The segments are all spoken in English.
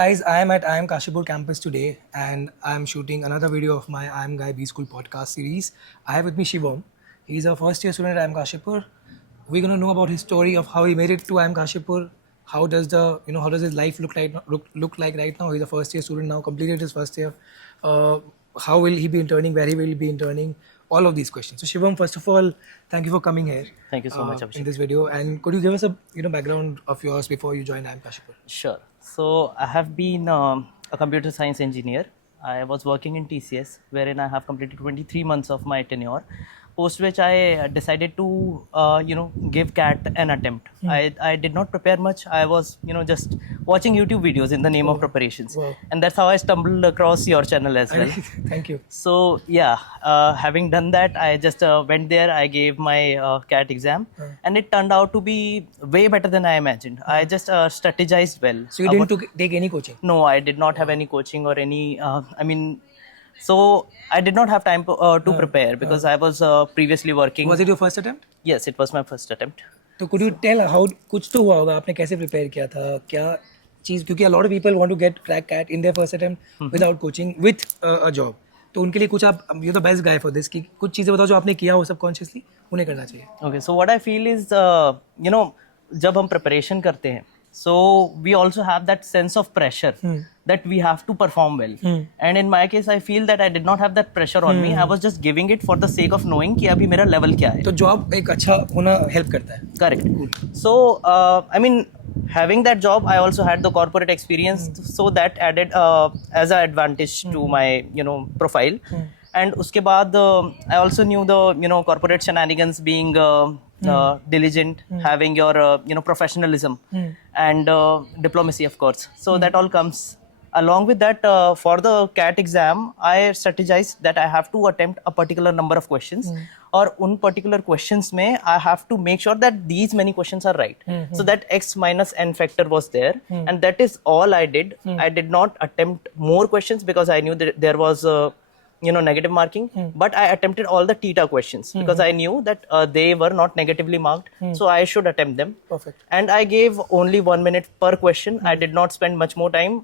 Guys, I am at IIM Kashipur campus today and I am shooting another video of my IIM Guy B School podcast series. I have with me Shivam. He's a first year student at IIM Kashipur. We're going to know about his story of how he made it to IIM Kashipur. How does how does his life look like right now? He's a first year student now, completed his first year. How will he be interning? Where he will be interning? All of these questions. So Shivam, first of all, thank you for coming here. Thank you so much, Abhishek. In this video. And could you give us a background of yours before you joined IIM Kashipur? Sure. So I have been a computer science engineer. I was working in TCS, wherein I have completed 23 months of my tenure. Post which I decided to, give CAT an attempt. I did not prepare much. I was, just watching YouTube videos in the name of preparations. Wow. And that's how I stumbled across your channel as well. Thank you. So having done that, I just went there. I gave my CAT exam, and it turned out to be way better than I imagined. I just strategized well. So you didn't take any coaching? No, I did not have any coaching or any. So I did not have time to prepare because I was previously working. Was it your first attempt? Yes, it was my first attempt. तो could you tell how कुछ तो हुआ होगा आपने कैसे prepare किया था क्या चीज़ क्योंकि a lot of people want to get crack CAT in their first attempt without coaching with a job तो उनके लिए कुछ आप you're the best guy for this कि कुछ चीज़ें बताओ जो आपने किया हो subconsciously उन्हें करना चाहिए. Okay, so what I feel is जब हम preparation करते हैं, so we also have that sense of pressure that we have to perform well. And in my case, I feel that I did not have that pressure on me. I was just giving it for the sake of knowing कि अभी मेरा level क्या है. तो job एक अच्छा होना help करता है. Correct. Cool. So having that job, I also had the corporate experience, so that added as an advantage to my profile. And उसके बाद I also knew the corporate shenanigans, being diligent, having your professionalism and diplomacy, of course. So that all comes along with that. For the CAT exam, I strategized that I have to attempt a particular number of questions, और उन particular questions में I have to make sure that these many questions are right. So that X minus N factor was there, and that is all I did. I did not attempt more questions because I knew that there was negative marking, but I attempted all the theta questions because I knew that they were not negatively marked, so I should attempt them. Perfect. And I gave only 1 minute per question. I did not spend much more time.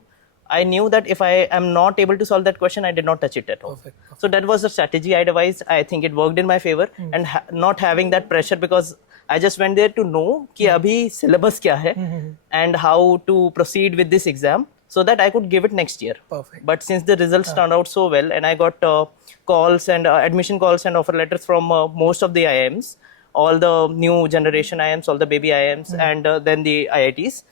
I knew that if I am not able to solve that question, I did not touch it at all. Perfect. So that was the strategy I devised. I think it worked in my favor, and not having that pressure, because I just went there to know कि अभी syllabus क्या है and how to proceed with this exam, so that I could give it next year. Perfect. But since the results turned out so well, and I got calls and admission calls and offer letters from most of the IIMs, all the new generation IIMs, all the baby IIMs, and then the IITs,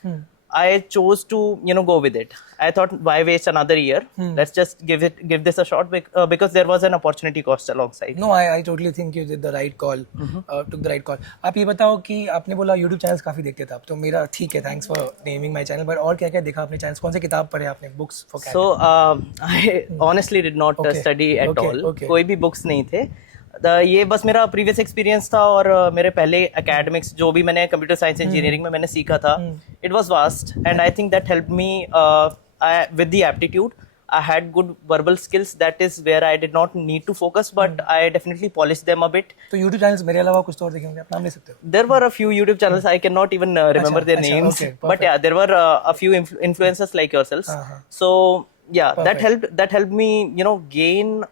I chose to go with it. I thought, why waste another year? Let's just give this a shot, because there was an opportunity cost alongside. No, I totally think you did the right call. Took the right call. आप ये बताओ कि आपने बोला YouTube channels काफी देखते थे आप, तो मेरा ठीक है, thanks for naming my channel, but और क्या क्या देखा आपने channels, कौन से किताब पढ़े आपने, books for CAT? So I honestly did not study at all. कोई भी books नहीं थे. ये बस मेरा प्रीवियस एक्सपीरियंस था, और मेरे पहले एकेडमिक्स जो भी मैंने कंप्यूटर साइंस इंजीनियरिंग में मैंने सीखा था, it was vast, and I think that helped me with the aptitude. I had good verbal skills. That is where I did not need to focus, but I definitely polished them a bit. तो YouTube channels मेरे अलावा कुछ तो और देखे होंगे, आप नाम ले सकते हो? There were a few YouTube channels. I cannot even remember their names. Okay, but yeah, there were a few influencers like yourselves. So yeah, that helped me, gain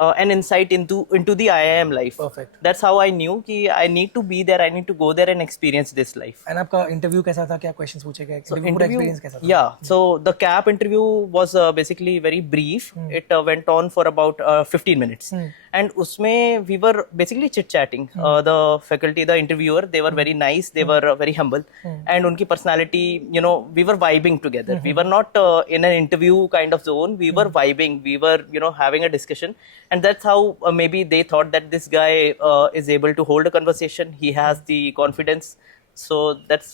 an insight into the IIM life. Perfect. That's how I knew कि I need to be there. I need to go there and experience this life. And आपका interview कैसा था, क्या questions पूछे गए, पूरा experience कैसा था? Yeah, so the CAP interview was basically very brief. It went on for about 15 minutes. And उसमें we were basically chit-chatting. The faculty, the interviewer, they were very nice. They were very humble. And उनकी personality, we were vibing together. We were not in an interview kind of zone. We were vibing. We were, having a discussion. And that's how maybe they thought that this guy is able to hold a conversation. He has the confidence. So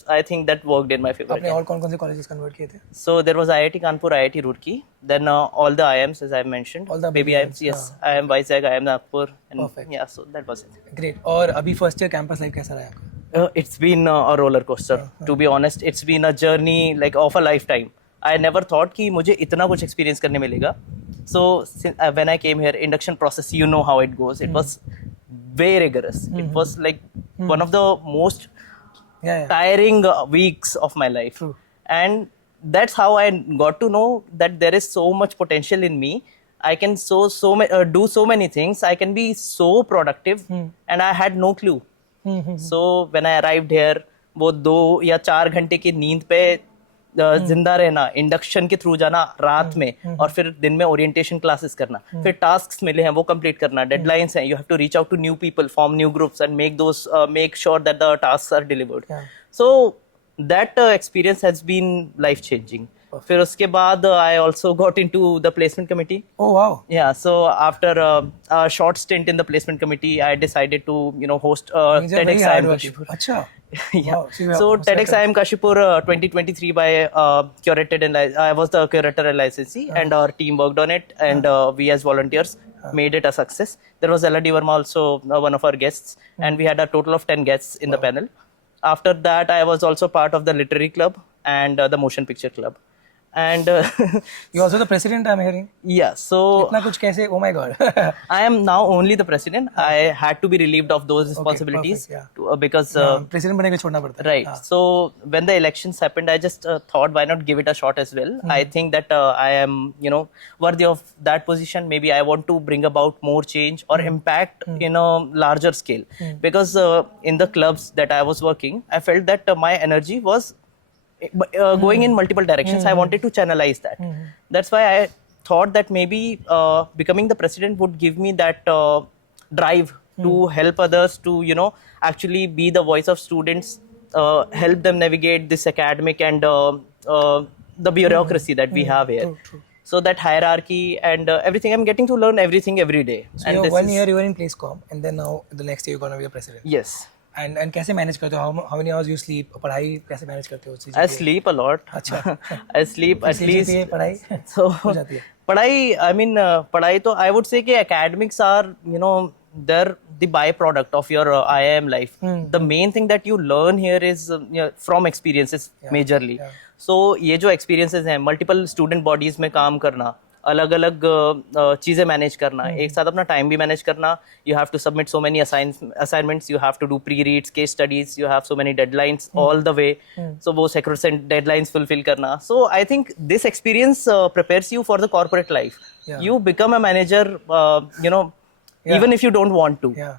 I think that worked in my favor. आपने और कौन-कौन से colleges convert किए थे? So there was IIT Kanpur, IIT Roorkee, then all the IIMs, as I mentioned. All the baby IIMs, yes. IIM Vizag, IIM Nagpur, and Perfect. yeah, so that was it. Great. और अभी first year campus life कैसा रहा आपका? It's been a roller coaster. To be honest, it's been a journey like of a lifetime. I never thought कि मुझे इतना कुछ experience करने मिलेगा. So when I came here, induction process, you know how it goes. It was very rigorous. It was like one of the most tiring weeks of my life. True. And that's how I got to know that there is so much potential in me. I can do so many things. I can be so productive, and I had no clue. So when I arrived here, वो 2 या 4 घंटे की नींद पे जिंदा रहना, induction के through जाना रात में, और फिर दिन में ओरिएंटेशन क्लासेस करना, फिर टास्क्स मिले हैं वो कंप्लीट करना, डेडलाइंस हैं, you have to reach out to new people, form new groups and make sure that the tasks are delivered. So that experience has been life changing. फिर उसके बाद I also got into the placement committee. Oh wow. Yeah, so after a short stint in the placement committee, I decided to host These are very TEDx IIM hard working. Kashipur. अच्छा. Yeah. Wow, so you have- So what's TEDx that? IIM Kashipur 2023 by curated and I was the curator and licensee, and our team worked on it, and we as volunteers made it a success. There was Eladi Verma also one of our guests, and we had a total of 10 guests in the panel. After that, I was also part of the literary club and the motion picture club. And You also the president, I'm hearing. yeah, so इतना कुछ कैसे? Oh my god. I am now only the president. I had to be relieved of those responsibilities perfect, because President बने के छोड़ना पड़ता है. right. So when the elections happened, I just thought, why not give it a shot as well? I think that I am, worthy of that position. Maybe I want to bring about more change or impact in a larger scale. Because in the clubs that I was working, I felt that my energy was going in multiple directions. I wanted to channelize that. That's why I thought that maybe becoming the president would give me that drive to help others, to actually be the voice of students, help them navigate this academic and the bureaucracy that we have here. True. So that hierarchy and everything, I'm getting to learn everything every day. So And you're this 1 is- year you were in PlaceCom, and then now the next year you're gonna be the president. Yes. And कैसे manage करते हो? How many hours you sleep? पढ़ाई कैसे manage करते हो? I sleep a lot. अच्छा. I sleep at least. CGPA पढ़ाई So हो जाती है. पढ़ाई, I mean, पढ़ाई तो I would say कि academics are, they're the byproduct of your IIM life. The main thing that you learn here is from experiences majorly. So ये जो experiences हैं, multiple student bodies में काम करना, अलग अलग चीज़ें मैनेज करना, एक साथ अपना टाइम भी मैनेज करना, you have to submit so many assignments, you have to do pre-reads, case studies, you have so many deadlines all the way, so वो sacrosanct deadlines fulfill करना. So I think this experience prepares you for the corporate life. You become a manager, even if you don't want to. Yeah.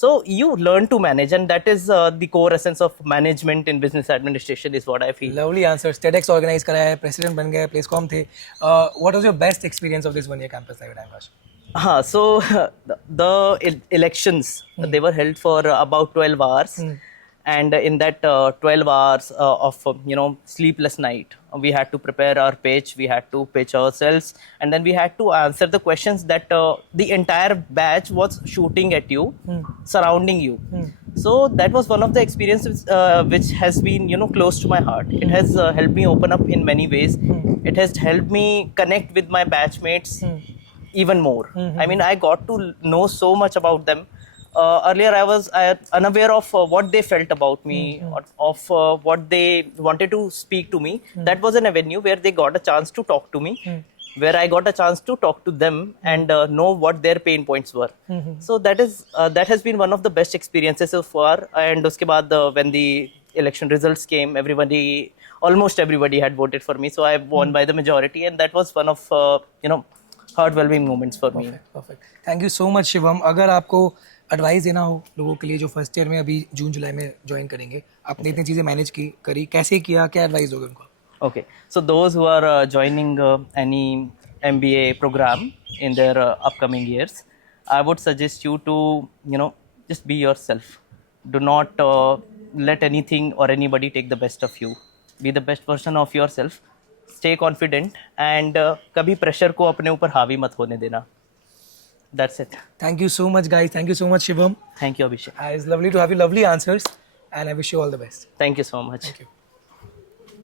So you learn to manage, and that is the core essence of management in business administration, is what I feel. Lovely answers. TEDx organize करा है, president बन गए, PlaceCom थे. What was your best experience of this 1 year campus life at IIM Kashipur? So the elections, they were held for about 12 hours. And in that 12 hours of sleepless night, we had to prepare our pitch, we had to pitch ourselves, and then we had to answer the questions that the entire batch was shooting at you, surrounding you. So that was one of the experiences which has been close to my heart. It has helped me open up in many ways. It has helped me connect with my batchmates even more. I mean, I got to know so much about them. Earlier I was unaware of what they felt about me, of what they wanted to speak to me. That was an avenue where they got a chance to talk to me, where I got a chance to talk to them and know what their pain points were. So that has been one of the best experiences so far. And uske baad when the election results came, almost everybody had voted for me, so I won by the majority, and that was one of heart-warming moments for me. Perfect. Thank you so much, Shivam. अगर आपको advice देना हो लोगों के लिए जो first year में अभी जून जुलाई में ज्वाइन करेंगे, आपने इतनी चीज़ें मैनेज करी, कैसे किया, क्या एडवाइस दोगे उनको? Okay, so those who are joining any MBA program in their upcoming years, I would suggest you to just be yourself. Do not let anything or anybody take the best of you. Be the best version of yourself. Stay confident and कभी pressure को अपने ऊपर हावी मत होने देना. That's it. Thank you so much, guys. Thank you so much, Shivam. Thank you, Abhishek. It's lovely to have you. Lovely answers, and I wish you all the best. Thank you so much. Thank you.